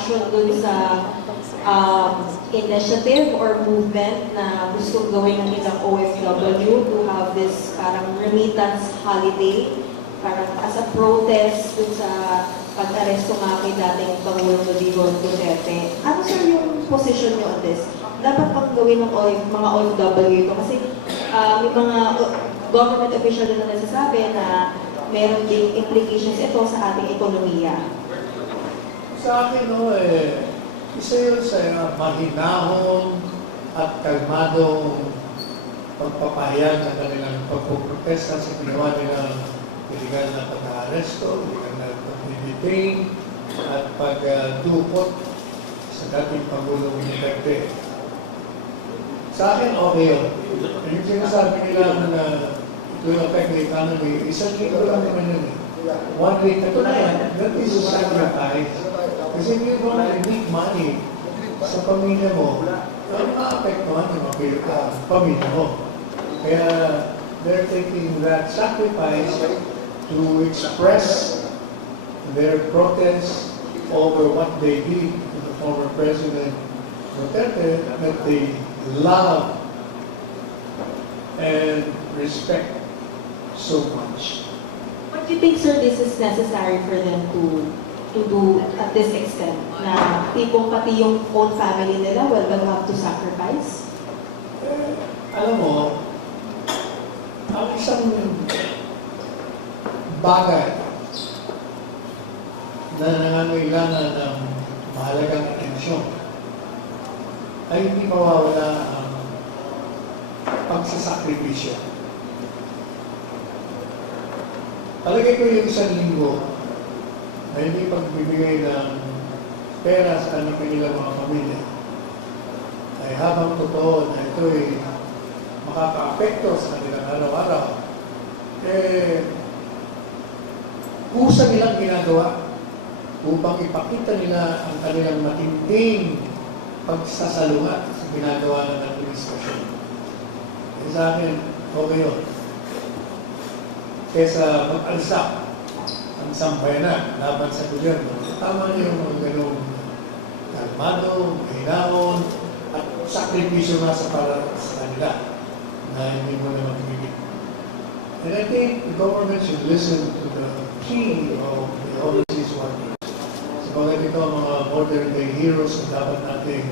reaction dun sa um, initiative or movement na gustong gawin ng ilang OFW to have this parang remittance holiday, parang as a protest dun sa pag-aresto nga kay dating Pangulong Rodrigo Duterte. Ano sir yung position niyo on this? Dapat bang gawin ng OF, mga OFW ito? Kasi uh, may mga government official na nagsasabi na meron ding implications ito sa ating ekonomiya. Sa akin, no, eh, isa yun sa uh, mahinahon at kalmadong pagpapahayag ng kanilang pagpuprotesta sa ginawa nilang illegal na pag-aaresto, illegal na pag-detain, at pagdukot sa dating Pangulong Duterte. Sa akin, okay yun. Yung sinasabi nila na ito yung affect the economy, isang linggo lang naman yun. eh. One week, ito na yan, that is a sacrifice. Kasi you want to make money sa pamilya mo, ano maapektuhan yung mga pil- ah, pamilya mo. Kaya they're taking that sacrifice to express their protest over what they did to the former President Duterte that they love and respect so much. What do you think, sir, this is necessary for them to to do at this extent? Na tipong pati yung own family nila will, will have to sacrifice? Eh, alam mo, ang isang bagay na nangangailangan ng mahalagang atensyon ay hindi mawawala ang pagsasakripisyo. Palagay ko yung isang linggo na hindi pagbibigay ng pera sa kanilang mga pamilya ay habang totoo na ito ay makaka-apekto sa kanilang araw-araw, eh, kusa nilang ginagawa upang ipakita nila ang kanilang matinding pagsasaluhat sa ginagawa ng administrasyon. Eh, sa akin, okay yun. Kesa mag-alsak ang sambayanan laban sa gobyerno, tama niyo mga ganong kalmado, mahinaon, at sakripisyo nga sa para sa kanila na hindi mo na magbibigay. And I think the government should listen to the key of the overseas workers. Sabagat ito mga modern day heroes na dapat nating.